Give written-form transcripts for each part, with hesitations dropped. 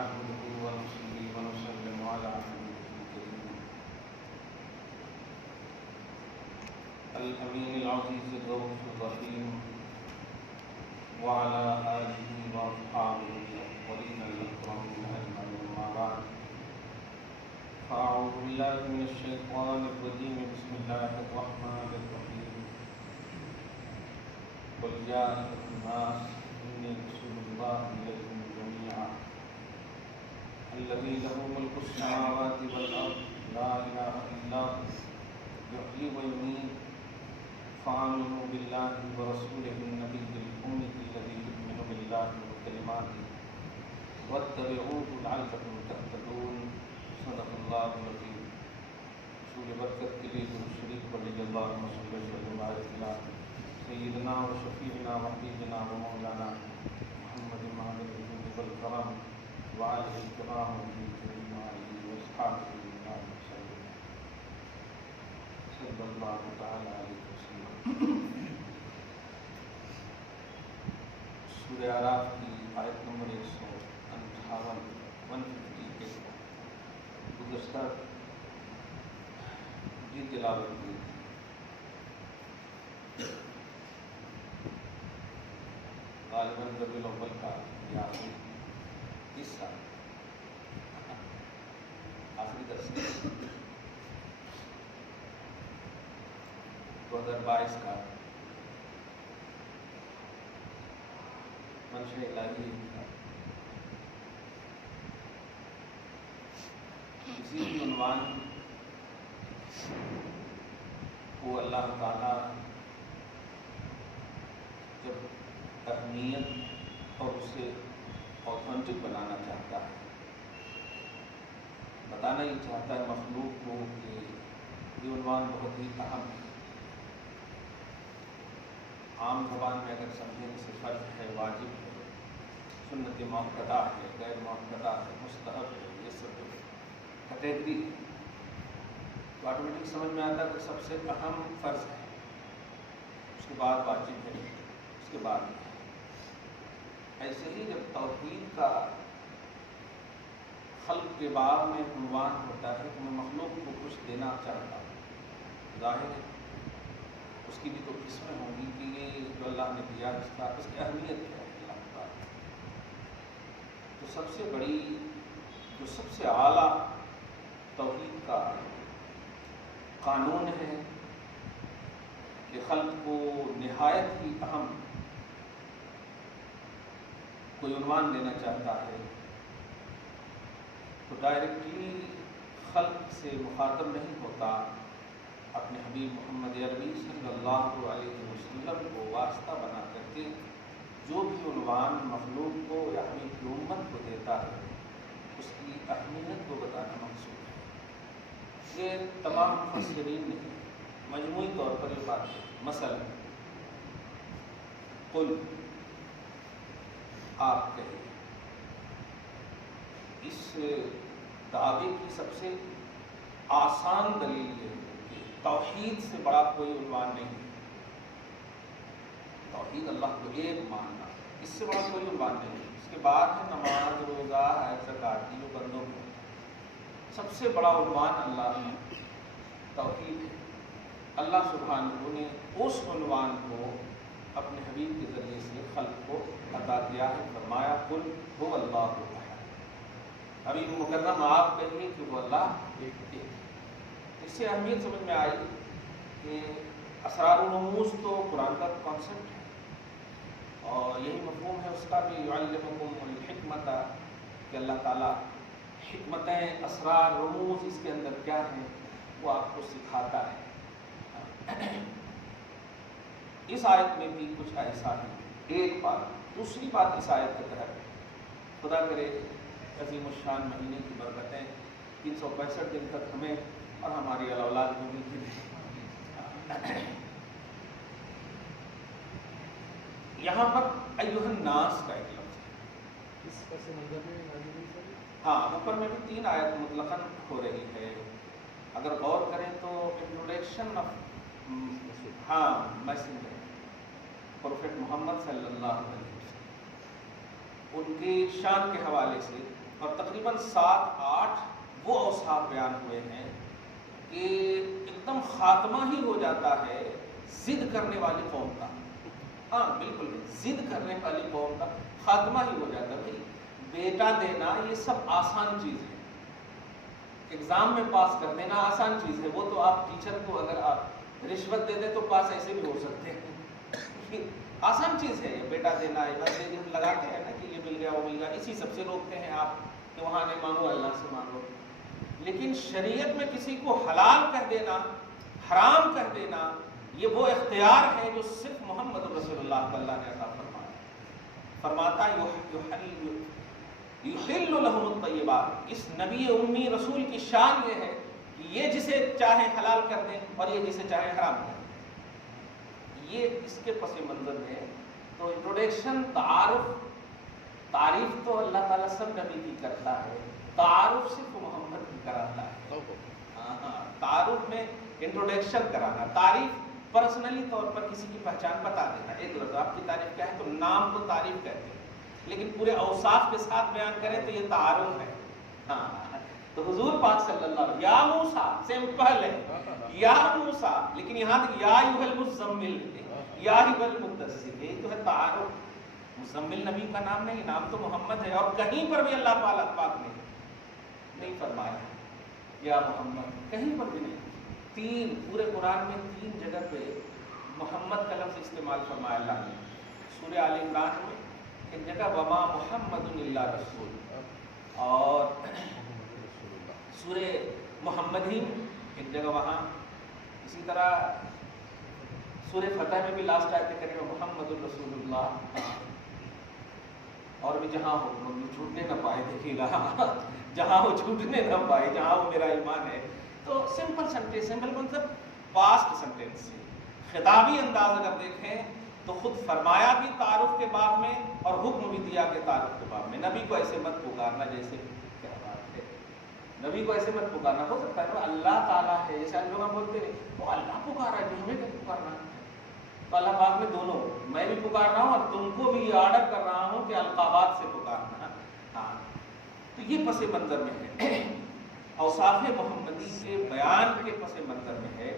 نحمده ونصلي ونسلم على نبيه الكريم الأمين العزيز الرؤوف الرحيم وعلى آله وأصحابه الأولين الأكرمين أجمعين أما بعد فأعوذ بالله من الشيطان الرجيم بسم الله الرحمن الرحيم قل يا أيها الناس إني رسول الله إليكم جميعا الذي له ملك السماوات والأرض لا إله إلا هو يحيي ويميت فآمنوا بالله ورسوله النبي الأمي الذي يؤمن بالله وكلماته واتبعوه لعلكم تهتدون صدق الله العظيم. رسول برکت کے لیے درود شریف پڑھیے اللہم صلی وسلم علی سیدنا و شفیعنا و حبیبنا و مولانا محمد مہد الوجود والکرم وعلیہ الکرام والمکرمین وعلیہ واصحابہ الکرام صلی اللہ تعالی علیہ وسلم. سورہ اعراف کی آیت نمبر 158 کے گزشتہ کی تلاوت کی. غالباً ربیع الاول کا یہ آخری حصہ آخری درس 2022 کا منشا الہی کا کسی بھی عنوان کو اللہ تعالیٰ جب اہمیت اور اسے اوتھینٹک بنانا چاہتا ہے، بتانا ہی چاہتا ہے مخلوق کو کہ یہ عنوان بہت ہی اہم ہے. عام زبان میں اگر سمجھیں اسے فرض ہے، واجب ہے، سنت موقتہ ہے، غیر موقتہ ہے، مستحب ہے، یہ سب کیٹیگری ہے تو آٹومیٹک سمجھ میں آتا ہے کہ سب سے اہم فرض ہے، اس کے بعد واجب ہے، اس کے بعد ہے. ایسے ہی جب توحید کا خلق کے باب میں عنوان ہوتا ہے کہ میں مخلوق کو کچھ دینا چاہتا ہوں، ظاہر ہے اس کی بھی تو قسمیں ہوں گی کہ یہ جو اللہ نے دیا اس کی اہمیت کیا ہے. اللہ تعالیٰ تو سب سے بڑی جو سب سے اعلیٰ توحید کا قانون ہے کہ خلق کو نہایت ہی اہم کوئی عنوان دینا چاہتا ہے تو ڈائریکٹلی خلق سے مخاطب نہیں ہوتا، اپنے حبیب محمد عربی صلی اللہ علیہ وسلم کو واسطہ بنا کر کے جو بھی عنوان مخلوق کو یا حبیب کی امت کو دیتا ہے اس کی اہمیت کو بتانا مقصود ہے. یہ تمام مفسرین نے مجموعی طور پر یہ بات ہے. مثلا قل آپ کہیں، اس دعوے کی سب سے آسان دلیل یہ ہے کہ توحید سے بڑا کوئی عنوان نہیں ہے. توحید اللہ کو ایک ماننا، اس سے بڑا کوئی عنوان نہیں ہے. اس کے بعد ہے نماز، روزہ، حج، زکات جو بندوں کو سب سے بڑا عنوان اللہ نے توحید ہے. اللہ سبحانہ نے اس عنوان کو اپنے حبیب کے ذریعے سے خلق کو عطا کیا ہے. فرمایا قل هو اللہ احد. حبیب مکرم آپ کہیے کہ وہ اللہ ایک ہے. اس سے اہمیت سمجھ میں آئی کہ اسرار و رموز تو قرآن کا کانسیپٹ ہے اور یہی مفہوم ہے اس کا بھی، یعلمکم الحکمت، کہ اللہ تعالیٰ حکمتیں، اسرار، رموز اس کے اندر کیا ہیں وہ آپ کو سکھاتا ہے. اس آیت میں بھی کچھ ایسا ہے. ایک بات. دوسری بات اس آیت کے تحت خدا کرے عظیم الشان مہینے کی برکتیں 365 دن تک ہمیں اور ہماری اولاد کو ملتی رہیں. یہاں پر ایھا الناس کا ایک لفظ ہے. اس پس منظر میں ہاں، اوپر میں بھی 3 آیت مطلقاً ہو رہی ہے. اگر غور کریں تو انٹروڈکشن آف میسنجر پروفیٹ محمد صلی اللہ علیہ وسلم، ان کی شان کے حوالے سے اور تقریباً 7-8 وہ اوصاف بیان ہوئے ہیں کہ ایک دم خاتمہ ہی ہو جاتا ہے ضد کرنے والی قوم کا. ہاں بالکل ضد کرنے والی قوم کا خاتمہ ہی ہو جاتا ہے. بھائی بیٹا دینا یہ سب آسان چیز ہے, ایگزام میں پاس کر دینا آسان چیز ہے, وہ تو آپ ٹیچر کو اگر آپ رشوت دے دیں تو پاس ایسے بھی ہو سکتے ہیں. آسان چیز ہے یہ بیٹا دینا ہے, بس لگاتے ہیں نا کہ یہ مل گیا وہ مل گیا, اسی سب سے روکتے ہیں آپ کہ وہاں نہیں مانگو اللہ سے مانگو. لیکن شریعت میں کسی کو حلال کہہ دینا, حرام کہہ دینا, یہ وہ اختیار ہے جو صرف محمد رسول اللہ اللہ نے عطا فرمایا. فرماتا یحل لهم الطیبات. اس نبی امی رسول کی شان یہ ہے کہ یہ جسے چاہے حلال کر دیں اور یہ جسے چاہے حرام کر دیں. یہ اس کے پس منظر میں تو انٹروڈکشن تعریف تو اللہ تعالیٰ سب نبی کی کرتا ہے, تعارف صرف محمد کی کراتا ہے. تعارف میں انٹروڈکشن کرانا, تعریف پرسنلی طور پر کسی کی پہچان بتا دینا. ایک لفظ آپ کی تعریف کیا ہے تو نام کو تعریف کہتے ہیں, لیکن پورے اوصاف کے ساتھ بیان کریں تو یہ تعارف ہے. ہاں تو حضور پاک صلی اللہ علیہ وسلم یا موسیٰ سمپل ہے, یا موسیٰ, لیکن یہاں تک یا ایھا المزمل, یا ایھا المدثر, یہ تو ہے تعارف. مزمل نبی کا نام نہیں, نام تو محمد ہے, اور کہیں پر بھی اللہ پاک نے نہیں فرمایا یا محمد, کہیں پر بھی نہیں. پورے قرآن میں 3 جگہ پہ محمد کا لفظ استعمال فرمایا اللہ نے. سورہ آل عمران میں ایک جگہ وما محمد الا رسول, اور سورہ محمد ہی ایک جگہ وہاں, اسی طرح سورہ فتح میں بھی لاسٹ آیت کریمہ محمد الرسول اللہ. اور بھی جہاں ہو چھوٹنے نہ پائے, دیکھیے گا جہاں وہ چھوٹنے نہ پائے, جہاں وہ میرا ایمان ہے. تو سمپل سینٹینس, سمپل مطلب پاسٹ سینٹینس سے خطابی انداز اگر دیکھیں تو خود فرمایا بھی تعارف کے باب میں اور حکم بھی دیا کہ تعارف کے باب میں. نبی کو ایسے مت پکارنا, جیسے کیا بات ہے, نبی کو ایسے مت پکارنا. ہو سکتا ہے اللہ تعالیٰ ہے, جیسے لوگ بولتے ہیں وہ اللہ پکارا ہے, ہمیں کیا پکارنا ہے. تو اللہ پاک میں دونوں, میں بھی پکار رہا ہوں اور تم کو بھی آرڈر کر رہا ہوں کہ القابات سے پکارنا. ہاں تو یہ پس منظر میں ہے, اوصاف محمدی کے بیان کے پس منظر میں ہے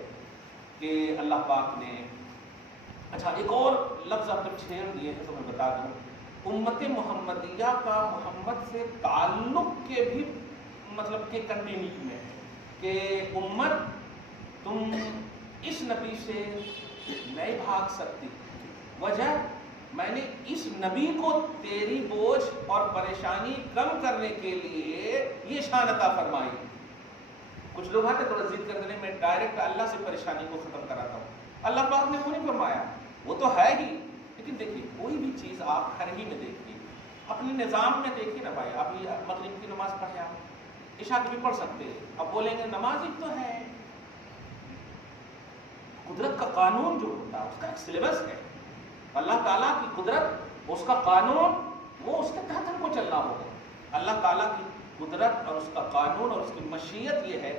کہ اللہ پاک نے. اچھا ایک اور لفظ آپ جب چھیڑ دیے ہیں تو میں بتا دوں, امت محمدیہ کا محمد سے تعلق کے بھی مطلب کہ کنٹینیوٹی میں ہے کہ امت تم اس نبی سے نہیں بھاگ سکتی. وجہ میں نے اس نبی کو تیری بوجھ اور پریشانی کم کرنے کے لیے یہ شان عطا فرمائی. کچھ لوگ آتے تھوڑا ضد کر دینے, میں ڈائریکٹ اللہ سے پریشانی کو ختم کراتا ہوں. اللہ پاک نے وہ نہیں فرمایا, وہ تو ہے ہی, لیکن دیکھیے کوئی بھی چیز آپ گھر ہی میں دیکھیے, اپنے نظام میں دیکھیے نا بھائی. آپ مغرب کی نماز پڑھیں, آپ عشاء کی بھی پڑھ سکتے ہیں. اب بولیں گے نماز ہی تو ہے, قدرت کا قانون جو ہوتا ہے اس کا ایک سلیبس ہے. اللہ تعالیٰ کی قدرت, اس کا قانون, وہ اس کے تحت ہم کو چلنا ہوگا. اللہ تعالیٰ کی قدرت اور اس کا قانون اور اس کی مشیت یہ ہے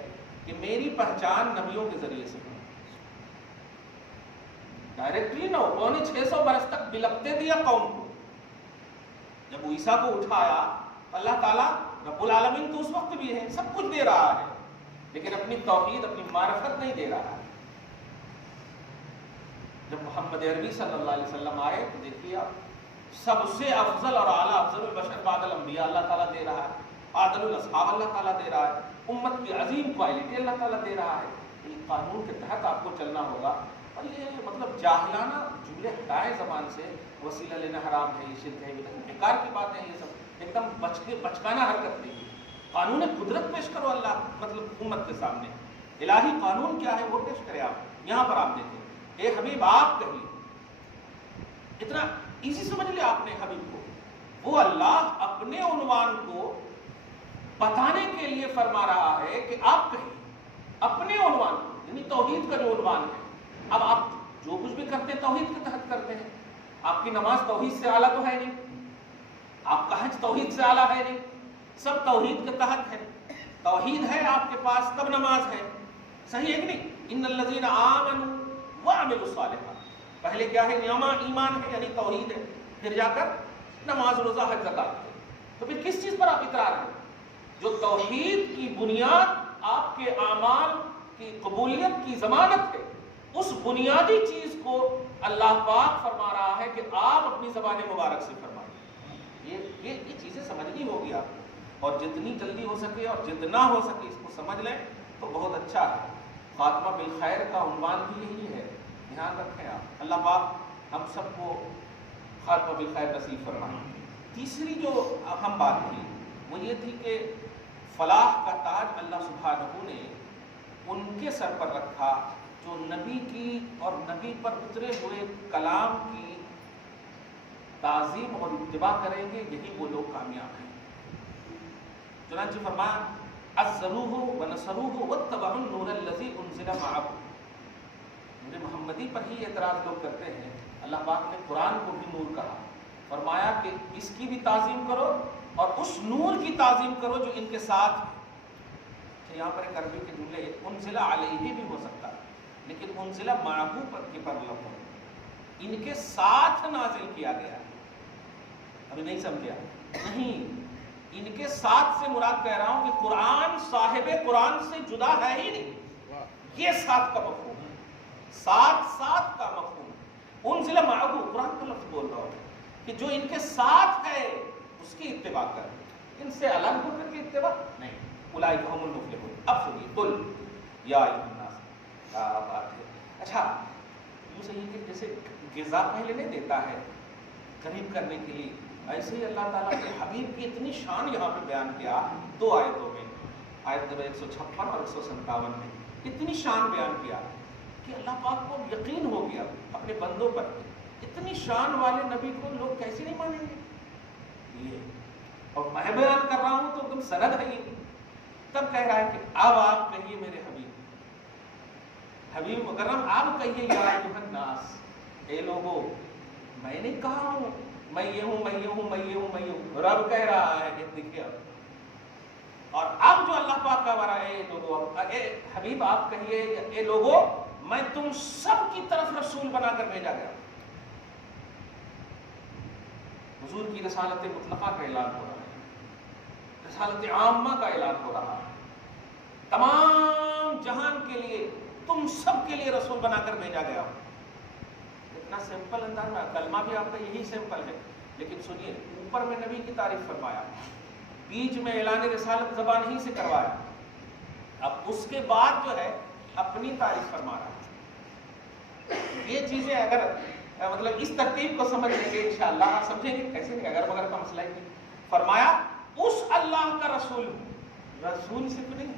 کہ میری پہچان نبیوں کے ذریعے سے ہو, ڈائریکٹلی نہ ہو. 650 برس تک بلکتے دیا قوم کو. جب عیسیٰ کو اٹھایا اللہ تعالیٰ رب العالمین تو اس وقت بھی ہے, سب کچھ دے رہا ہے, لیکن اپنی توحید اپنی معرفت نہیں دے رہا ہے. جب محمد عربی صلی اللہ علیہ وسلم آئے تو دیکھیے آپ, سب سے افضل اور اعلیٰ افضل البشر بعد الانبیاء اللہ تعالیٰ دے رہا ہے, عادل الاصحاب اللہ تعالیٰ دے رہا ہے, امت کی عظیم کوالٹی اللہ تعالیٰ دے رہا ہے. یہ قانون کے تحت آپ کو چلنا ہوگا. اور یہ مطلب جاہلانہ جملے ہٹائیں زبان سے, وسیلہ لینا حرام ہے, یہ شرک ہے, بیکار کی بات ہے, یہ سب ایک دم بچکانا حرکت نہیں. قانون قدرت پیش کرو اللہ مطلب امت کے سامنے. الہی قانون کیا ہے وہ پیش کرے آپ. یہاں پر آپ دیکھیں, اے حبیب آپ کہیے, اتنا ایزی سمجھ لے آپ نے حبیب کو. وہ اللہ اپنے عنوان کو بتانے کے لیے فرما رہا ہے کہ آپ کہیے اپنے عنوان کو, یعنی توحید کا جو عنوان ہے. اب آپ جو کچھ بھی کرتے ہیں توحید کے تحت کرتے ہیں. آپ کی نماز توحید سے اعلیٰ تو ہے نہیں, آپ کا حج توحید سے اعلیٰ ہے نہیں, سب توحید کے تحت ہے. توحید ہے آپ کے پاس تب نماز ہے, صحیح ہے کہ نہیں. ان الذین آمنوا وعملوا الصالحات, پہلے کیا ہے, ایمان ہے یعنی توحید ہے, پھر جا کر نماز روزہ حج زکات ہے. تو پھر کس چیز پر آپ اقرار ہیں؟ جو توحید کی بنیاد آپ کے اعمال کی قبولیت کی ضمانت ہے، اس بنیادی چیز کو اللہ پاک فرما رہا ہے کہ آپ اپنی زبان مبارک سے فرمائیں۔ یہ چیزیں سمجھنی ہوگی آپ کو، اور جتنی جلدی ہو سکے اور جتنا ہو سکے اس کو سمجھ لیں تو بہت اچھا ہے۔ خاتمہ بالخیر کا عنوان بھی یہی ہے، دھیان رکھیں آپ۔ اللہ پاک ہم سب کو خاتمہ بالخیر نصیب فرمائے۔ تیسری جو اہم بات تھی وہ یہ تھی کہ فلاح کا تاج اللہ سبحانہ نے ان کے سر پر رکھا جو نبی کی اور نبی پر اترے ہوئے کلام کی تعظیم اور اتباع کریں گے، یہی وہ لوگ کامیاب ہیں۔ چنانچہ فرمایا عزروہ ونصروہ واتبعوا النور الذی انزل معہ۔ میرے محمدی پر ہی اعتراض لوگ کرتے ہیں، اللہ پاک نے قرآن کو بھی نور کہا، فرمایا کہ اس کی بھی تعظیم کرو اور اس نور کی تعظیم کرو جو ان کے ساتھ ہے۔ یہاں پر ایک عربی کے جملے انزل علیہ بھی ہو سکتا ہے، لیکن انزل معہ پر لفظ ہے، ان کے ساتھ نازل کیا گیا۔ ابھی نہیں سمجھا؟ نہیں، ان کے ساتھ سے مراد کہہ رہا ہوں کہ قرآن صاحب قرآن سے جدا ہے ہی نہیں، یہ ساتھ کا مفہوم ہے، ساتھ کا مفہوم۔ انزل معہ قرآن کا لفظ بول رہا ہوں کہ جو ان کے ساتھ ہے اس کی اتباع کریں، ان سے الگ ہو کر کے اتباع نہیں۔ اولئک هم المفلحون۔ اب سنیے، قل یا ایھا الناس، کیا بات ہے۔ اچھا یوں صحیح کہ جیسے غذا پہلے نہیں دیتا ہے قریب کرنے کے لیے، ایسے ہی اللہ تعالیٰ کے حبیب کی اتنی شان یہاں پہ بیان کیا دو آیتوں میں، آیت نمبر 156 اور 157 میں اتنی شان بیان کیا کہ اللہ پاک کو یقین ہو گیا اپنے بندوں پر، اتنی شان والے نبی کو لوگ کیسے نہیں مانیں گے؟ یہ اور میں بیان کر رہا ہوں تو تم سند ہے یہ، تب کہہ رہا ہے کہ اب آپ کہیے میرے حبیب مکرم، آپ کہیے یا ایھا الناس، اے لوگو، میں نہیں کہا ہوں میں یہ ہوں میں یہ ہوں میں یہ ہوں میں یہ ہوں، رب کہہ رہا ہے کہ دیکھیے اب، اور اب جو اللہ پاک کا ورا اے لوگو، اے حبیب آپ کہیے اے لوگو میں تم سب کی طرف رسول بنا کر بھیجا گیا۔ حضور کی رسالت مطلقہ کا اعلان ہو رہا ہے، رسالت عامہ کا اعلان ہو رہا ہے، تمام جہان کے لیے تم سب کے لیے رسول بنا کر بھیجا گیا ہوں۔ اتنا سمپل انداز میں، کلمہ بھی آپ کا یہی سمپل ہے، لیکن سنیے اوپر میں نبی کی تعریف فرمایا، بیچ میں اعلان رسالت زبان ہی سے کروایا، اب اس کے بعد جو ہے اپنی تعریف فرما رہا ہے۔ یہ چیزیں اگر مطلب اس ترتیب کو سمجھ لیں گے انشاءاللہ آپ سمجھیں گے، ایسے نہیں اگر مگر کا مسئلہ ہی نہیں۔ فرمایا اس اللہ کا رسول ہوں، رسول صرف نہیں،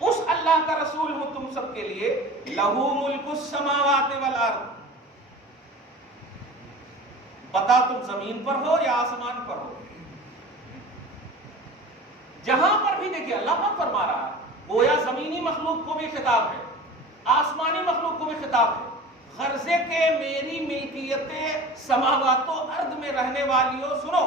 اس اللہ کا رسول ہوں تم سب کے لیے، لہو ملک السماوات والارض، بتا تم زمین پر ہو یا آسمان پر ہو، جہاں پر بھی دیکھیے اللہ پاک فرما رہا ہے، گویا زمینی مخلوق کو بھی خطاب ہے، آسمانی مخلوق کو بھی خطاب ہے، غرضے کہ میری ملکیت سماوات و ارض میں رہنے والیوں سنو،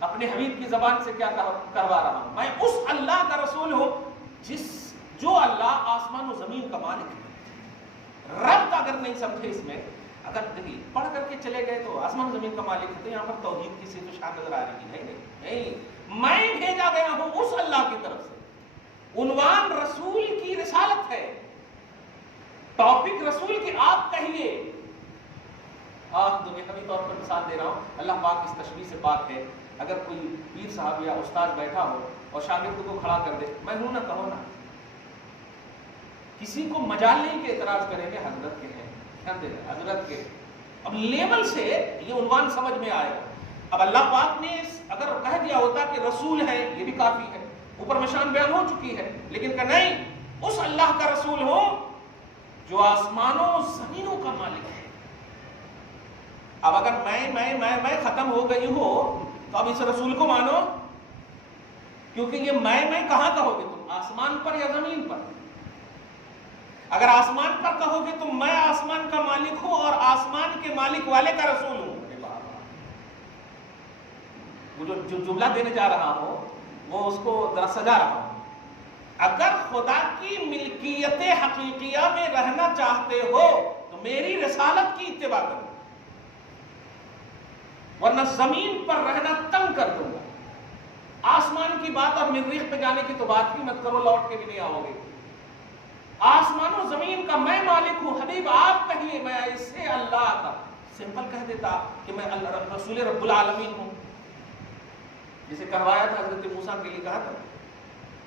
اپنے حبیب کی زبان سے کیا کروا رہا ہوں، میں اس اللہ کا رسول ہوں جو اللہ آسمان و زمین کا مالک ہے۔ رب اگر نہیں سمجھے اس میں، اگر دیکھیے پڑھ کر کے چلے گئے تو آسمان و زمین کا مالک ہے، تو یہاں پر توحید کی صرف شان نظر آ رہی ہے، نہیں، میں بھیجا گیا ہوں اس اللہ کی طرف سے، عنوان رسول کی رسالت ہے، ٹاپک رسول کی آپ کہیے۔ دنیاوی طور پر مثال دے رہا ہوں، اللہ پاک اس تشبیہ سے پاک ہے، اگر کوئی پیر صاحب یا استاد بیٹھا ہو اور شاگرد کو کھڑا کر دے، میں ہوں نہ کہو نا، کسی کو مجال نہیں کہ اعتراض کریں گے حضرت کے ہیں، کیا دے رہے حضرت کے، اب لیول سے یہ عنوان سمجھ میں آئے گا۔ اب اللہ پاک نے اگر کہہ دیا ہوتا کہ رسول ہے یہ بھی کافی ہے، اوپر میں شان بیان ہو چکی ہے، لیکن کہ نہیں، اس اللہ کا رسول ہو جو آسمانوں زمینوں کا مالک ہے۔ اب اگر میں ختم ہو گئی ہوں تو اب اس رسول کو مانو، کیونکہ یہ میں کہاں کہو گے تم، آسمان پر یا زمین پر؟ اگر آسمان پر کہو گے تو میں آسمان کا مالک ہوں اور آسمان کے مالک والے کا رسول ہوں۔ وہ جو جملہ دینے جا رہا ہوں وہ اس کو ذرا سجا رہا ہوں، اگر خدا کی ملکیت حقیقیہ میں رہنا چاہتے ہو تو میری رسالت کی اتباع کرو، ورنہ زمین پر رہنا تنگ کر دوں گا. آسمان کی بات اور مریخ پہ جانے کی تو بات ہی مت کرو, لوٹ کے بھی نہیں آؤ گے. آسمان و زمین کا میں مالک ہوں. حبیب آپ کہیے میں ایسے اللہ کا سمپل کہہ دیتا کہ میں رسول رب العالمین ہوں, جسے کہوایا تھا حضرت موسیٰ کے لیے کہا تھا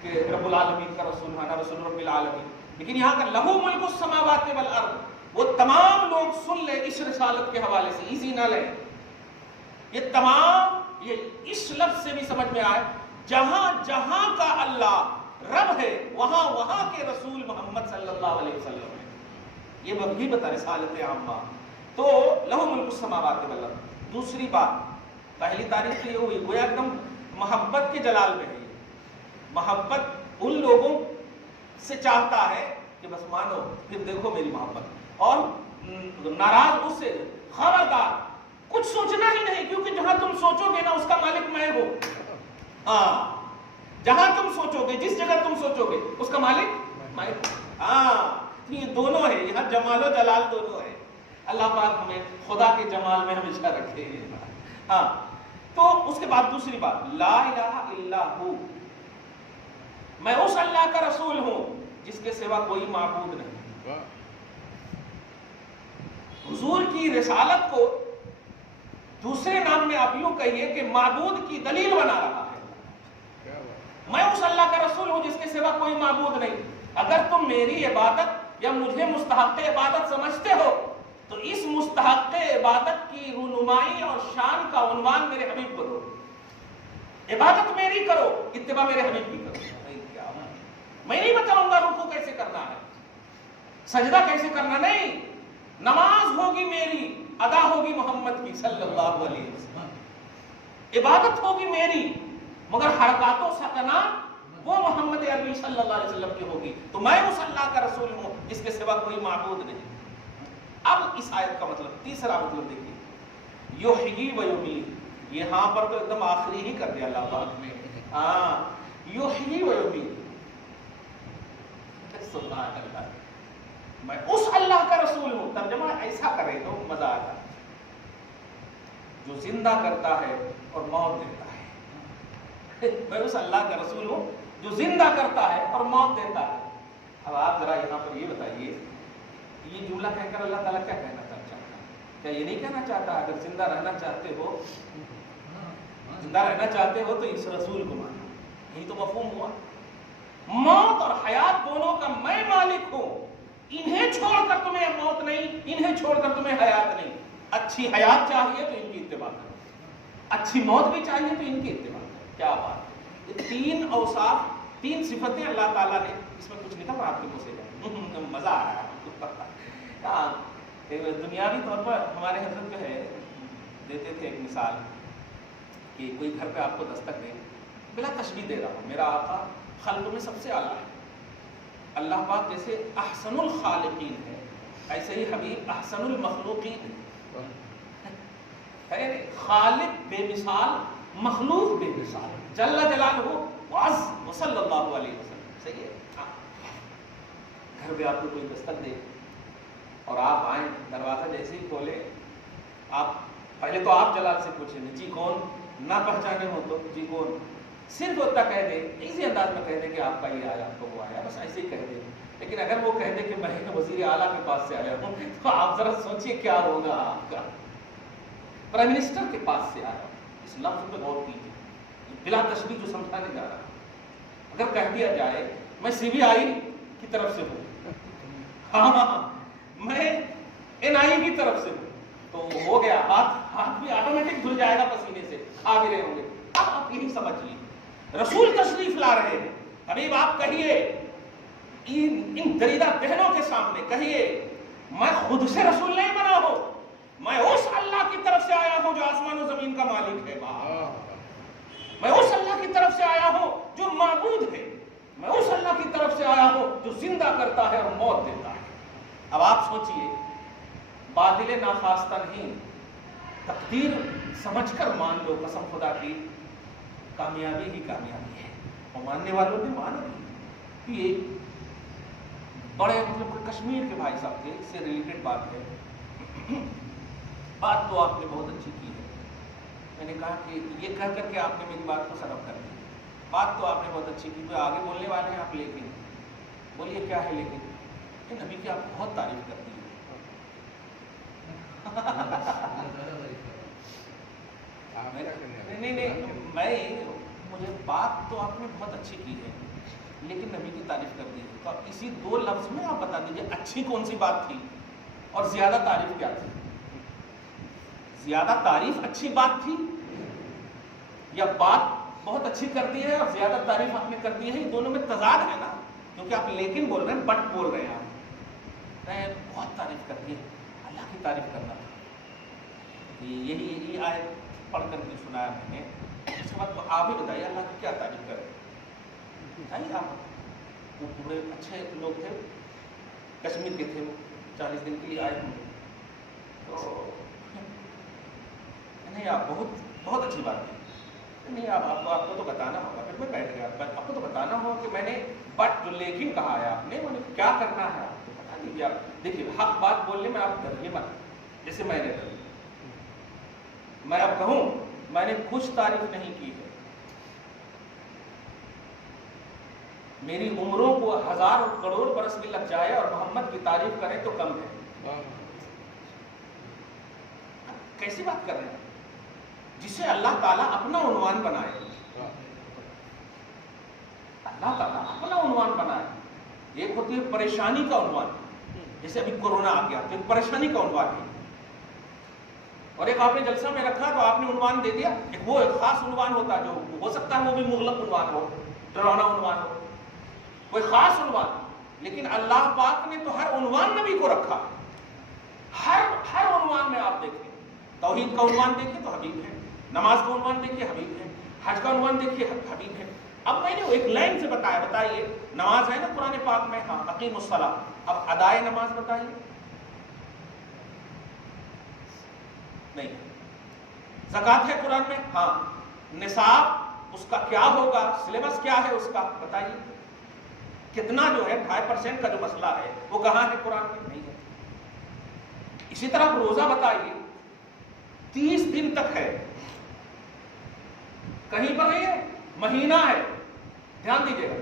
کہ رب العالمین کا رسول ہے, رسول رب العالمین. لیکن یہاں کا لہو ملک السماوات والارض, وہ تمام لوگ سن لیں اس رسالت کے حوالے سے, ایزی نہ لیں. یہ تمام یہ اس لفظ سے بھی سمجھ میں آئے, جہاں جہاں کا اللہ رب ہے وہاں وہاں کے رسول محمد صلی اللہ علیہ وسلم ہے. یہ بھی بتا رسالت عامہ. تو لہو ملک السماوات والارض. دوسری بات, پہلی تعریف تو یہ ہوئی گویا ایک دم محبت کے جلال میں ہے. محبت ان لوگوں سے چاہتا ہے کہ بس مانو پھر دیکھو میری محبت, اور ناراض اس سے خبردار کچھ سوچنا ہی نہیں, کیونکہ جہاں تم سوچو گے نا اس کا مالک میں ہوں. ہاں, جہاں تم سوچو گے, جس جگہ تم سوچو گے اس کا مالک میں ہوں. ہاں, یہ دونوں ہے, یہاں جمال و جلال دونوں ہے. اللہ پاک ہمیں خدا کے جمال میں ہمیشہ رکھے. ہاں, تو اس کے بعد دوسری بات, لا الہ الا ہو, میں اس اللہ کا رسول ہوں جس کے سوا کوئی معبود نہیں. حضور کی رسالت کو دوسرے نام میں آپ یوں کہیے کہ معبود کی دلیل بنا رہا ہے. میں اس اللہ کا رسول ہوں جس کے سوا کوئی معبود نہیں. اگر تم میری عبادت یا مجھے مستحق عبادت سمجھتے ہو تو اس مستحق عبادت کی رونمائی اور شان کا عنوان میرے حبیب کو دو. عبادت میری کرو, اتباع میرے حبیب کی کرو. میں نہیں بتاؤں گا رکوع کیسے کرنا ہے, سجدہ کیسے کرنا, نہیں. نماز ہوگی میری, ادا ہوگی محمد کی صلی اللہ علیہ وسلم. عبادت ہوگی میری, مگر حرکات و سکنات وہ محمد عربی صلی اللہ علیہ وسلم کی ہوگی. تو میں اس اللہ کا رسول ہوں جس کے سوا کوئی معبود نہیں. اب اس آیت کا مطلب, تیسرا مطلب دیکھیے, یحیی و یمیت. یہاں پر تو ایک دم آخری ہی کر دیا اللہ پاک نے. ہاں, یحیی و یمیت. سبحان اللہ, میں اس اللہ کا رسول ہوں. ترجمہ ایسا کرے تو مزہ آتا, جو زندہ کرتا ہے اور موت دیتا ہے. میں اس اللہ کا رسول ہوں جو زندہ کرتا ہے اور موت دیتا ہے. اب آپ ذرا یہاں پر یہ بتائیے, یہ جملہ کہہ کر اللہ تعالیٰ کیا کہنا چاہتا ہے؟ کیا یہ نہیں کہنا چاہتا اگر زندہ رہنا چاہتے ہو, زندہ رہنا چاہتے ہو تو اس رسول کو مانو. یہی تو مفہوم ہوا. موت اور حیات دونوں کا میں مالک ہوں. انہیں چھوڑ کر تمہیں موت نہیں, انہیں چھوڑ کر تمہیں حیات نہیں. اچھی حیات چاہیے تو ان کی اتباع کرو, اچھی موت بھی چاہیے تو ان کی اتباع کرو. کیا بات ہے. یہ تین اوصاف, تین صفتیں اللہ تعالیٰ نے, اس میں کچھ نکل رہا آپ کی منہ سے, مزہ آ رہا ہے. دنیاوی طور پر ہمارے حضرت جو ہے دیتے تھے ایک مثال کہ کوئی گھر پہ آپ کو دستک دے, بلا تشبیہ دے رہا ہوں, میرا آقا خلق میں سب سے اعلیٰ ہے. اللہ پاک جیسے احسن الخالقین ہے, ایسے ہی حبیب احسن المخلوقین ہے. خالق بے مثال, مخلوق بے مثال, جل جلالہ وعز وصلی اللہ علیہ وسلم. صحیح ہے. گھر پہ آپ کو کوئی دستک دے اور آپ آئیں, دروازہ جیسے ہی کھولے, آپ پہلے تو آپ جلال سے پوچھیں جی کون, نہ پہچانے ہو تو جی کون, صرف اتنا کہہ دے, اسی انداز میں کہہ دے کہ آپ کا یہ آیا, آپ کو وہ آیا, بس ایسے ہی کہہ دے. لیکن اگر وہ کہہ دے کہ میں وزیر اعلیٰ کے پاس سے آیا ہوں تو آپ ذرا سوچئے کیا ہوگا آپ کا. پرائم منسٹر کے پاس سے آیا, اس لفظ پہ غور کیجیے, بلا تشبیہ جو سمجھانے جا رہا. اگر کہہ دیا جائے میں سی بی آئی کی طرف سے ہوں, ہاں میں این آئی کی طرف سے ہوں, تو ہو گیا, ہاتھ بھی آٹومیٹک دھل جائے گا پسینے سے, آ بھی رہے ہوں گے. اب آپ یہی سمجھیے, رسول تشریف لا رہے ہیں. حبیب آپ کہیے ان دریدہ بہنوں کے سامنے, کہیے میں خود سے رسول نہیں بنا ہوں, میں اس اللہ کی طرف سے آیا ہوں جو آسمان و زمین کا مالک ہے. میں اس اللہ کی طرف سے آیا ہوں جو معبود ہے. میں اس اللہ کی طرف سے آیا ہوں جو زندہ کرتا ہے اور موت دیتا ہے. اب آپ سوچئے, بادل ناخواستہ نہیں, تقدیر سمجھ کر مان لو, قسم خدا کی کامیابی ہی کامیابی ہے. اور ماننے والوں نے مانا نہیں. یہ بڑے مطلب کشمیر کے بھائی صاحب تھے, اس سے ریلیٹڈ بات ہے. بات تو آپ نے بہت اچھی کی ہے. میں نے کہا کہ یہ کہہ کر کے آپ نے میری بات کو ختم کر دی. بات تو آپ نے بہت اچھی کی, آگے بولنے والے ہیں آپ, لیکن بولیے کیا ہے لیکن؟ کہ نبی کی آپ بہت تعریف کرتی ہیں. نہیں, مجھے بات تو آپ نے بہت اچھی کی ہے لیکن نبی کی تعریف کر دی ہے. تو اب اسی 2 لفظ میں آپ بتا دیجیے اچھی کون سی بات تھی اور زیادہ تعریف کیا تھی؟ زیادہ تعریف اچھی بات تھی یا بات بہت اچھی کر دی ہے اور زیادہ تعریف آپ نے کر دی ہے؟ یہ دونوں میں تضاد ہے نا, کیونکہ آپ لیکن بول رہے ہیں, بٹ بول رہے ہیں. آپ بہت تعریف کر دی ہے, اللہ کی تعریف کرنا تھا. یہی آیت پڑھ کر کے سنایا میں نے. اس کے بعد آپ ہی بتائیے اللہ کی کیا تعریف کریں. بتائیے آپ. وہ پورے اچھے لوگ تھے, کشمیر کے تھے, 40 دن کے لیے آئے ہوئے. تو نہیں, آپ بہت اچھی بات ہے. نہیں, آپ کو تو بتانا ہوگا. پھر میں بیٹھ گیا, آپ کو تو بتانا ہوگا کہ میں نے بٹ جو لیکن کہا ہے آپ نے, میں نے کیا کرنا ہے آپ کو بتا دیجیے. آپ دیکھیے حق بات بولنے میں آپ ڈریے مت, جیسے میں نے ڈری. میں اب کہوں میں نے کچھ تعریف نہیں کی ہے. میری عمروں کو 1000 اور کروڑ برس بھی لگ جائے اور محمد کی تعریف کریں تو کم ہے. کیسی بات کر رہے ہیں؟ جسے اللہ تعالیٰ اپنا عنوان بنائے, اللہ تعالیٰ اپنا عنوان بنائے. ایک ہوتی ہے پریشانی کا عنوان, جیسے ابھی کورونا آ گیا تو ایک پریشانی کا عنوان ہے, اور ایک آپ نے جلسہ میں رکھا تو آپ نے عنوان دے دیا. وہ ایک خاص عنوان ہوتا ہے, جو ہو سکتا ہے وہ بھی مغلق عنوان ہو, ڈراؤنا عنوان ہو, کوئی خاص عنوان. لیکن اللہ پاک نے تو ہر عنوان نبی کو رکھا. ہر عنوان میں آپ دیکھیں, توحید کا عنوان دیکھیں تو حبیب ہے, نماز کا عنوان دیکھیے حبیب ہے, حج کا عنوان دیکھیے حبیب ہے. اب میں نے ایک لائن سے بتایا, بتائیے نماز ہے نا قرآن پاک میں, ہاں اقیم الصلاۃ. اب ادائے نماز بتائیے, نہیں. زکوٰۃ ہے قرآن میں, ہاں. نصاب اس کا کیا ہوگا, سلیبس کیا ہے اس کا بتائیے. کتنا جو ہے 2.5% کا جو مسئلہ ہے وہ کہاں ہے قرآن میں؟ نہیں ہے. اسی طرح روزہ بتائیے, 30 دن تک ہے, کہیں پر نہیں ہے, مہینہ ہے. دھیان دیجیے گا.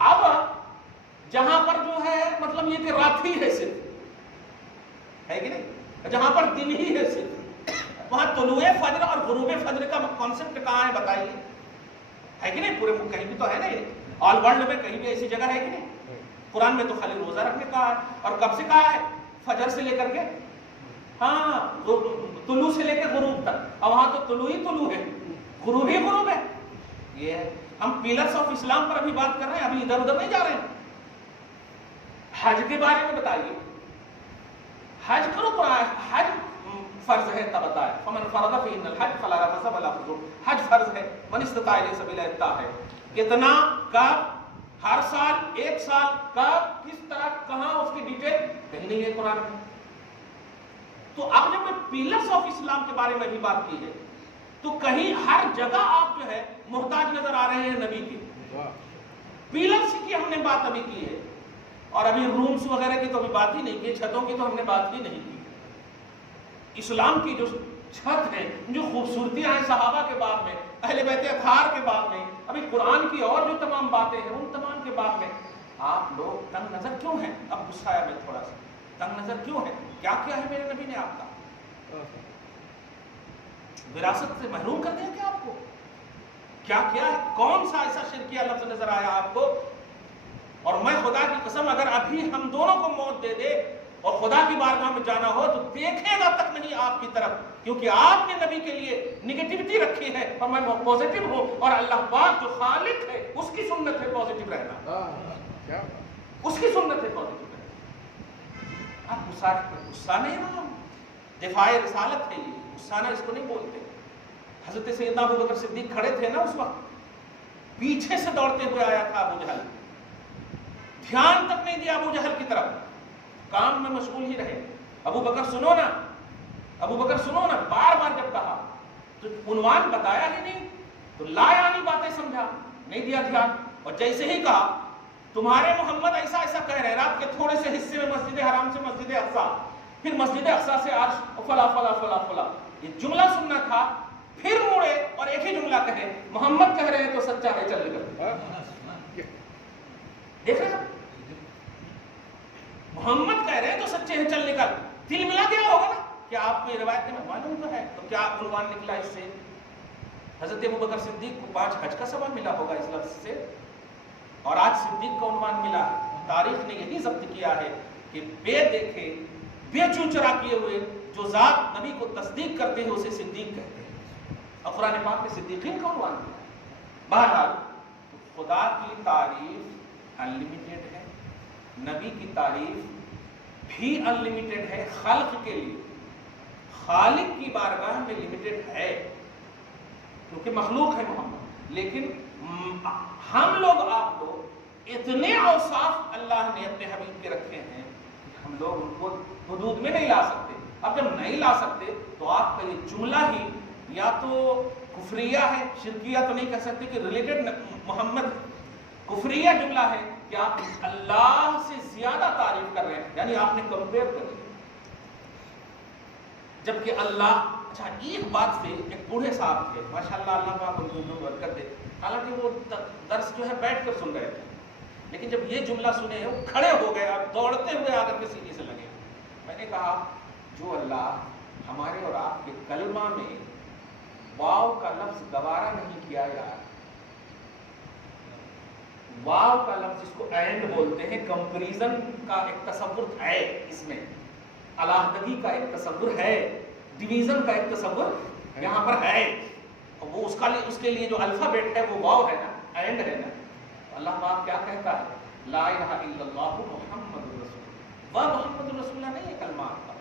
اب جہاں پر جو ہے مطلب یہ کہ رات ہی ہے صرف, ہے کہ نہیں, جہاں پر دن ہی ہے صرف, وہاں طلوع فجر اور غروب فجر کا کانسیپٹ کہاں ہے بتائیے, ہے کہ نہیں؟ پورے کہیں بھی تو ہے نہیں, آل ورلڈ میں کہیں بھی ایسی جگہ ہے کہ نہیں؟ قرآن میں تو خالی روزہ رکھنے کا ہے, اور کب سے کہا ہے؟ فجر سے لے کر کے, ہاں طلوع سے لے کے غروب تک, اور وہاں تو طلوع ہی طلوع ہے, غروب ہی غروب ہے. یہ ہے. ہم پیلرز آف اسلام پر ابھی بات کر رہے ہیں, ابھی ادھر ادھر نہیں جا رہے ہیں. حج کے بارے میں بتائیے, حج کرو تو حج فرض ہے تب بتائے, فمن فرض فی الحج فلا رفث ولا فسوق. حج فرض ہے, من استطاع الیہ سبیلا اتبع ہے. کتنا, کب, ہر سال, 1 سال, کب, کس طرح, کہاں, اس کی ڈیٹیل کہیں نہیں ہے قرآن میں. تو اب جب میں پیلرز آف اسلام کے بارے میں بھی بات کی ہے تو کہیں ہر جگہ آپ جو ہے محتاج نظر آ رہے ہیں نبی کے. پیلرز کی ہم نے بات ابھی کی ہے, اور ابھی رومز وغیرہ کی تو ابھی بات ہی نہیں کی, چھتوں کی تو ہم نے بات ہی نہیں کی. اسلام کی جو چھت ہے, جو خوبصورتیاں ہیں صحابہ کے باب میں, اہل بیت اطہار کے باب میں, ابھی قرآن کی اور جو تمام باتیں ہیں ان تمام کے باب میں آپ لوگ تنگ نظر کیوں ہیں؟ اب غصہ آیا میں تھوڑا سا, تنگ نظر کیوں ہے؟ کیا کیا ہے میرے نبی نے آپ کا؟ وراثت سے محروم کر دیا کیا آپ کو؟ کیا کیا ہے؟ کون سا ایسا شرکیہ لفظ نظر آیا آپ کو؟ اور میں خدا کی قسم اگر ابھی ہم دونوں کو موت دے دے اور خدا کی بارگاہ میں جانا ہو تو دیکھے گا تک نہیں آپ کی طرف, کیونکہ آپ نے نبی کے لیے نگیٹیوٹی رکھی ہے اور میں پازیٹیو ہوں, اور اللہ پاک جو خالق ہے اس کی سنت ہے پازیٹیو رہنا, اس کی سنت ہے پازیٹیو رہنا. آپ غصہ نہیں رہا, دفاع رسالت ہے یہ, غصہ نہ اس کو نہیں بولتے. حضرت سیدنا ابو بکر صدیق کھڑے تھے نا اس وقت, پیچھے سے دوڑتے ہوئے آیا تھا ابو جہل, دھیان تک نہیں دیا ابو جہل کی طرف, کام میں مشغول ہی رہے. ابو بکر سنو نا, ابو بکر سنو نا, بار بار جب کہا تو عنوان بتایا ہی نہیں, تو لا یعنی باتیں سمجھا, نہیں دیا دھیان. اور جیسے ہی کہا تمہارے محمد ایسا ایسا کہہ رہے, رات کے تھوڑے سے حصے میں مسجد حرام سے مسجد اقصی پھر مسجد اقصی سے عرش فلا فلا فلا فلا، یہ جملہ سننا تھا، پھر مڑے اور ایک ہی جملہ کہے محمد کہہ رہے ہیں تو سچا ہے، چل نکل۔ دیکھ رہے ہیں محمد کہہ رہے ہیں تو سچے ہیں، چل نکل۔ دل ملا گیا ہوگا نا، کیا آپ کو یہ روایت میں معلوم تو ہے؟ تو کیا عنوان نکلا اس سے؟ حضرت ابوبکر صدیق کو 5 حج کا ثواب ملا ہوگا اس لفظ سے، اور آج صدیق کا عنوان ملا ہے۔ تاریخ نے یہی ضبط کیا ہے کہ بے دیکھے بے چوچرا کیے ہوئے جو ذات نبی کو تصدیق کرتے ہیں اسے صدیق کہتے ہیں، اور قرآن پاک میں صدیقین کا عنوان ملا ہے۔ بہرحال خدا کی تعریف انلمیٹڈ ہے، نبی کی تعریف بھی انلمیٹڈ ہے، خلق کے لیے خالق کی بارگاہ میں لمیٹڈ ہے کیونکہ مخلوق ہے محمد، لیکن ہم لوگ آپ لوگ اتنے اوصاف اللہ نے اپنے حبیب کے رکھے ہیں کہ ہم لوگ ان کو حدود میں نہیں لا سکتے۔ اب جب نہیں لا سکتے تو آپ کا یہ جملہ ہی یا تو کفریہ ہے، شرکیہ تو نہیں کہہ سکتے کہ ریلیٹڈ محمد، کفریہ جملہ ہے کہ آپ اللہ سے زیادہ تعریف کر رہے ہیں، یعنی آپ نے کمپیئر کر لیا، جبکہ اللہ۔ اچھا ایک بات سے ایک بوڑھے صاحب تھے ماشاءاللہ، اللہ پاک ان کو برکت دے، حالانکہ وہ درس جو ہے بیٹھ کر سن رہے تھے، لیکن جب یہ جملہ سنے وہ کھڑے ہو گئے اور دوڑتے ہوئے آ کر کے سینے سے لگے۔ میں نے کہا جو اللہ ہمارے اور آپ کے کلمہ میں واو کا لفظ گوارا نہیں کیا یار، واو کا لفظ جس کو اینڈ بولتے ہیں، کمپریزن کا ایک تصور ہے، اس میں علیحدگی کا ایک تصور ہے، ڈویژن کا ایک تصور یہاں پر ہے، وہ اس کے لیے جو الفابیٹ ہے وہ واو ہے نا، اینڈ ہے نا۔ اللہ پاک کیا کہتا ہے؟ لا الہ الا اللہ محمد رسول اللہ، وہ محمد رسول اللہ نہیں ہے کلمات کا،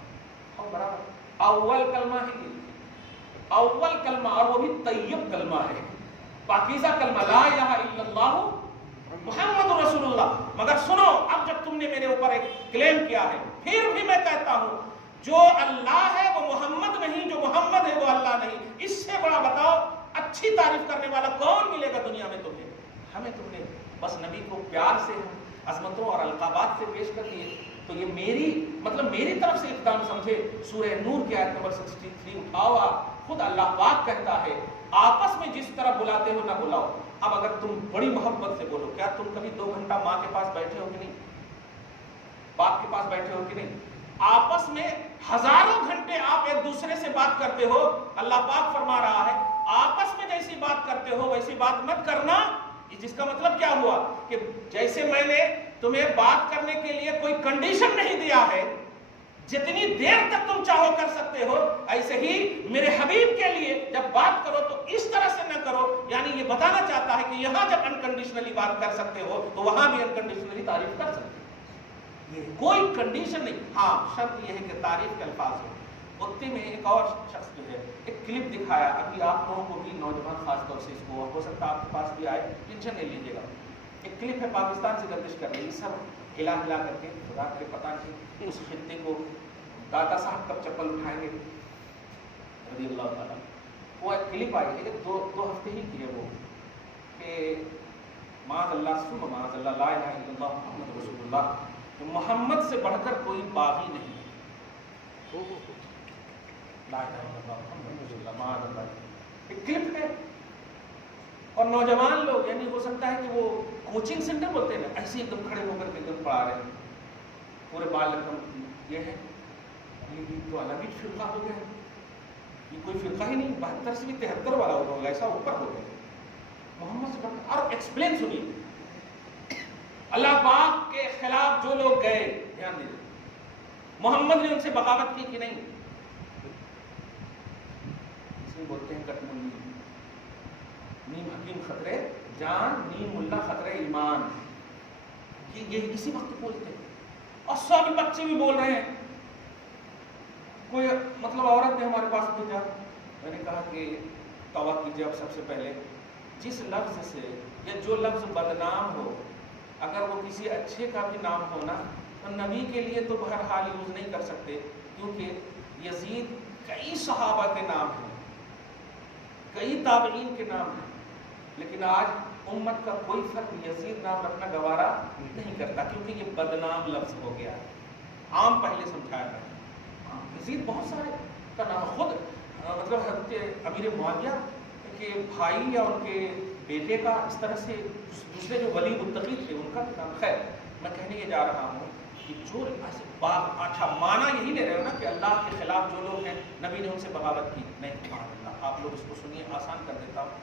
اور برابر اول کلمہ ہی، اول کلمہ، اور وہ بھی طیب کلمہ ہے، پاکیزہ کلمہ، لا الہ الا اللہ محمد رسول اللہ۔ مگر سنو، اب جب تم نے میرے اوپر ایک کلیم کیا ہے، پھر بھی میں کہتا ہوں جو اللہ ہے وہ محمد نہیں، جو محمد ہے وہ اللہ نہیں۔ اس سے بڑا بتاؤ اچھی تعریف کرنے والا کون ملے گا دنیا میں تمہیں؟ ہمیں تم نے بس نبی کو پیار سے عظمتوں اور القابات سے پیش کر دیے، تو یہ میری طرف سے اقدام سمجھے۔ سورہ نور کی آیت نمبر 63 اٹھاؤ، خود اللہ پاک کہتا ہے آپس میں جس طرح بلاتے ہو نہ بلاؤ۔ اب اگر تم بڑی محبت سے بولو، کیا تم کبھی 2 گھنٹہ ماں کے پاس بیٹھے ہو کہ نہیں، باپ کے پاس بیٹھے ہو کہ نہیں؟ آپس میں ہزاروں گھنٹے آپ ایک دوسرے سے بات کرتے ہو، اللہ پاک فرما رہا ہے آپس میں جیسی بات کرتے ہو ویسی بات مت کرنا۔ جس کا مطلب کیا ہوا کہ جیسے میں نے تمہیں بات کرنے کے لیے کوئی کنڈیشن نہیں دیا ہے، جتنی دیر تک تم چاہو کر سکتے ہو، ایسے ہی میرے حبیب کے لیے جب بات کرو تو اس طرح سے نہ کرو۔ یعنی یہ بتانا چاہتا ہے کہ یہاں جب انکنڈیشنلی بات کر سکتے ہو تو وہاں بھی انکنڈیشنلی تعریف کر سکتے ہو، کوئی کنڈیشن نہیں۔ ہاں شرط یہ ہے کہ تعریف کے الفاظ ہو۔ اتے میں ایک اور شخص جو ہے ایک کلپ دکھایا، ابھی آپ لوگوں کو بھی، نوجوان خاص طور سے، اس کو ہو سکتا ہے آپ کے پاس بھی آئے، ٹینشن نہیں لیجیے گا۔ ایک کلپ ہے پاکستان سے گردش کر رہی ہے، سب ہلا ہلا کر کے، خدا کرے پتہ نہیں اس خطے کو داتا صاحب کب چپل اٹھائیں گے رضی اللہ تعالیٰ۔ وہ ایک کلپ آئی ہے، دو ہفتے ہی کی ہے وہ، کہ معاذ اللہ ثم معاذ اللہ، لا الہ الا اللہ محمد رسول اللہ، کہ محمد سے بڑھ کر کوئی باغی نہیں، لا الہ الا اللہ محمد رسول اللہ، معاذ اللہ۔ ایک کلپ ہے، اور نوجوان لوگ، یعنی ہو سکتا ہے کہ وہ کوچنگ سینٹر بولتے ہیں نا، ایسے ایک دم کھڑے ہو کر کے ایک دم پڑھا رہے ہیں، پورے بال ایک دم یہ ہے، یہ تو الگ ہی فرقہ ہو گیا، یہ کوئی فرقہ ہی نہیں، 72 سے بھی 73 والا ہوگا، ایسا اوپر ہو گیا محمد سے۔ اور ایکسپلین سنیے، اللہ پاک کے خلاف جو لوگ گئے، دھیان دیجیے، محمد نے ان سے بغاوت کی کہ نہیں؟ اسے بولتے ہیں کٹمن نیم حکیم خطرے جان، نیم ملا خطرے ایمان، یہ اسی وقت بولتے ہیں۔ اور سب بچے بھی بول رہے ہیں۔ کوئی مطلب عورت نے ہمارے پاس بھیجا، میں نے کہا کہ توبہ کیجیے اب سب سے پہلے، جس لفظ سے یا جو لفظ بدنام ہو، اگر وہ کسی اچھے کا بھی نام ہونا تو نبی کے لیے تو بہرحال یوز نہیں کر سکتے، کیونکہ یزید کئی صحابہ کے نام ہیں، کئی تابعین کے نام ہیں، لیکن آج امت کا کوئی فرد یزید نام رکھنا گوارا نہیں کرتا، کیونکہ یہ بدنام لفظ ہو گیا ہے۔ عام پہلے سمجھایا ہے، مزید بہت سارے کا نام خود مطلب حضرت امیر معاویہ کے بھائی یا ان کے بیٹے کا اس طرح سے دوسرے جو ولی متقی تھے ان کا نام. خیر میں کہنے یہ جا رہا ہوں کہ جو اچھا مانا یہی لے رہے ہو نا کہ اللہ کے خلاف جو لوگ ہیں نبی نے ان سے بغاوت کی. نہیں سبحان اللہ, آپ لوگ اس کو سنیے, آسان کر دیتا ہوں.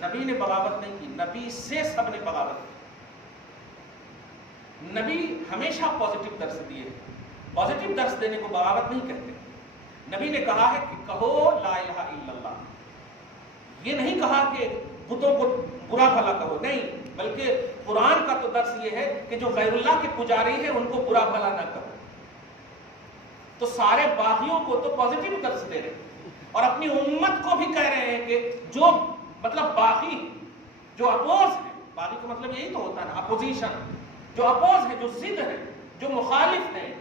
نبی نے بغاوت نہیں کی, نبی سے سب نے بغاوت کی. نبی ہمیشہ پازیٹیو درس دیے, پازیٹیو درس دینے کو بغاوت نہیں کہتے. نبی نے کہا ہے کہ کہو لا الہ الا اللہ, یہ نہیں کہا کہ بتوں کو برا بھلا کہو, نہیں, بلکہ قرآن کا تو درس یہ ہے کہ جو غیر اللہ کے پجاری ہیں ان کو برا بھلا نہ کہو. تو سارے باغیوں کو تو پازیٹیو درس دے رہے اور اپنی امت کو بھی کہہ رہے ہیں کہ جو مطلب باغی جو اپوز ہے, باغی کا مطلب یہی تو ہوتا ہے نا, اپوزیشن, جو اپوز ہے, جو ضد ہے, جو مخالف ہیں,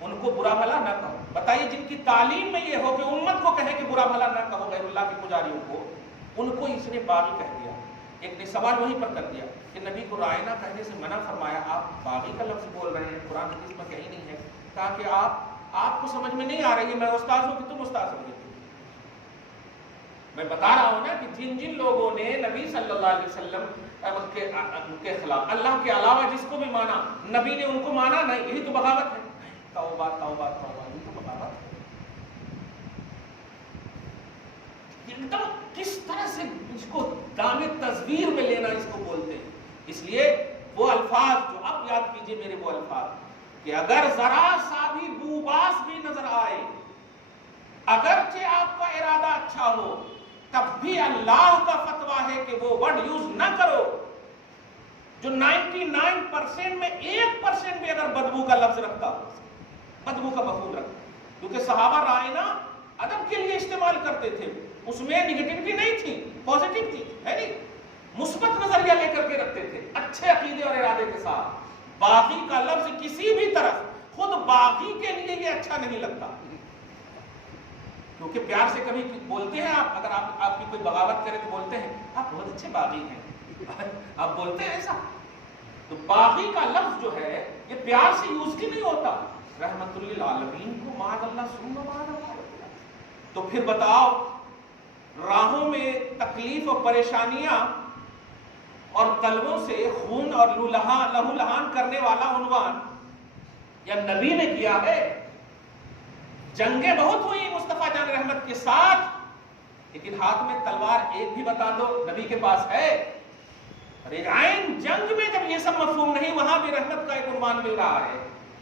ان کو برا بھلا نہ کہو. بتائیے جن کی تعلیم میں یہ ہو کہ امت کو کہے کہ برا بھلا نہ کہو غیر اللہ کے پجاریوں کو, ان کو اس نے باغی کہہ دیا. ایک نے سوال وہیں پر کر دیا کہ نبی کو رائے نہ کہنے سے منع فرمایا, آپ باغی کا لفظ بول رہے ہیں, قرآن حدیث میں کہیں نہیں ہے. کہا کہ آپ کو سمجھ میں نہیں آ رہی ہے, میں استاد ہوں کہ تم استاد ہو. میں بتا رہا ہوں نا کہ جن جن لوگوں نے نبی صلی اللہ علیہ وسلم کے خلاف اللہ کے علاوہ جس کو بھی مانا, نبی نے ان کو مانا نہیں, یہی تو بغاوت ہے. توبہ توبہ توبہ, یہی تو بغاوت ہے. ایک دم کس طرح سے اس کو دام تصویر میں لینا اس کو بولتے ہیں. اس لیے وہ الفاظ جو اب یاد کیجئے میرے, وہ الفاظ کہ اگر ذرا سا بھی بوباس بھی نظر آئے, اگرچہ آپ کا ارادہ اچھا ہو, تب بھی اللہ کا فتویٰ ہے کہ وہ ورڈ یوز نہ کرو. جو 99% میں 1% بھی اگر بدبو کا لفظ رکھتا ہو, بدبو کا مفہوم رکھتا, کیونکہ صحابہ رائنا ادب کے لیے استعمال کرتے تھے, اس میں نگیٹیوٹی نہیں تھی, پازیٹیو تھی, ہے نہیں, مثبت نظریہ لے کر کے رکھتے تھے اچھے عقیدے اور ارادے کے ساتھ. باغی کا لفظ کسی بھی طرف خود باغی کے لیے یہ اچھا نہیں لگتا, کیونکہ پیار سے کبھی بولتے ہیں آپ, اگر آپ کی کوئی بغاوت کرے تو بولتے ہیں آپ بہت اچھے باغی ہیں, آپ بولتے ہیں ایسا. تو باغی کا لفظ جو ہے یہ پیار سے یوز کی نہیں ہوتا. رحمت للعالمین کو معاذ اللہ سنو معاذ اللہ. تو پھر بتاؤ, راہوں میں تکلیف اور پریشانیاں اور قلبوں سے خون اور لہو لہان کرنے والا عنوان یا نبی نے کیا ہے. جنگیں بہت ہوئی مصطفیٰ جان رحمت کے ساتھ, لیکن ہاتھ میں تلوار ایک بھی بتا دو نبی کے پاس ہے. رجعین جنگ میں جب یہ سب مفہوم نہیں, وہاں بھی رحمت کا ایک عنوان مل رہا ہے.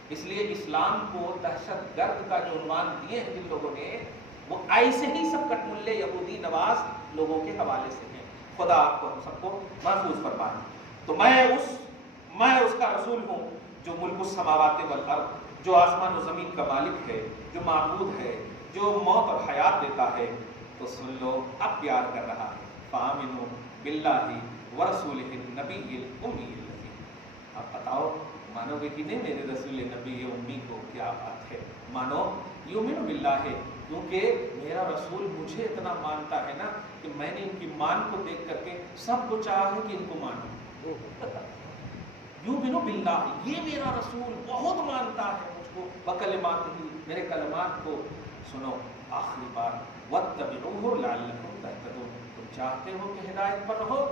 اس لیے اسلام کو دہشت گرد کا جو عنوان دیے ہیں جن لوگوں نے, وہ ایسے ہی سب کٹ ملے یہودی نواز لوگوں کے حوالے سے ہیں. خدا آپ کو ہم سب کو محفوظ فرمائے. تو میں اس کا رسول ہوں جو ملک السماوات والارض, جو آسمان و زمین کا مالک ہے, جو معبود ہے, جو موت اور حیات دیتا ہے. تو سن لو, اب پیار کر رہا ہے. فآمنوا باللہ ورسولہ النبی الأمی الذی. آپ بتاؤ مانو گے کہ نہیں میرے رسول نبی امی کو, کیا بات ہے, مانو. یؤمن باللہ, کیونکہ میرا رسول مجھے اتنا مانتا ہے نا کہ میں نے ان کی مان کو دیکھ کر کے سب کو چاہا ہے کہ ان کو مانو. یؤمن باللہ, یہ میرا رسول بہت مانتا ہے مجھ کو, وکلماتہ, میرے کلمات کو. سنو آخری بار, واتبعوہ لعلکم تہتدون, تم چاہتے ہو کہ ہدایت پر رہو,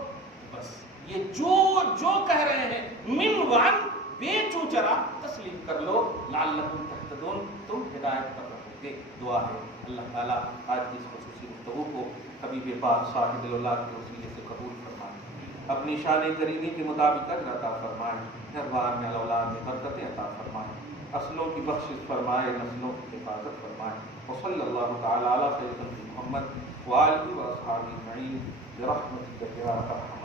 بس یہ جو کہہ رہے ہیں من وعن بے چوچرا تسلیم کر لو. لعلکم تہتدون, تم ہدایت پر رہو گے. دعا ہے اللہ تعالیٰ آج کی اس خصوصی گفتگو کو حبیب پاک صاحب اللہ کے وسیلے سے قبول فرمائے, اپنی شان کریمی کے مطابق اجر عطا فرمائے, دربار میں اولاد میں برکتیں عطا فرمائے, اصلوں کی بخشش فرمائے, نسلوں کی حفاظت فرمائے. وصلی اللہ تعالی علی سیدنا محمد وآلہ واصحابہ اجمعین برحمتک یا ارحم